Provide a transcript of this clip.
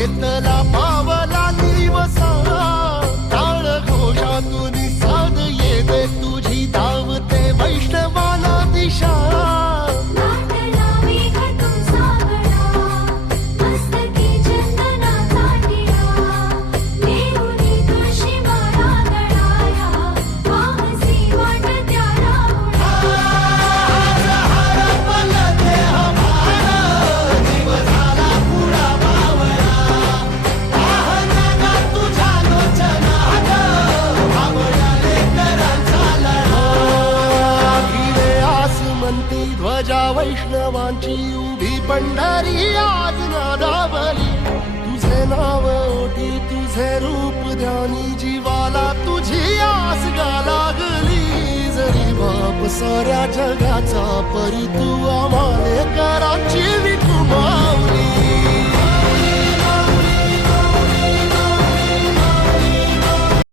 घेतला पावला दिवसा टाळ घोषातून साध येते तुझी धावते वैष्णवाला दिशा ध्वजा वैष्णवांची उभी पंढरी आज नादावली तुझे नाव ओटी तुझे रूप ध्यानी जीवाला तुझी आस गा लागली जरी बाप साऱ्या जगाचा परी तू आम्हाले कराची विठू माऊली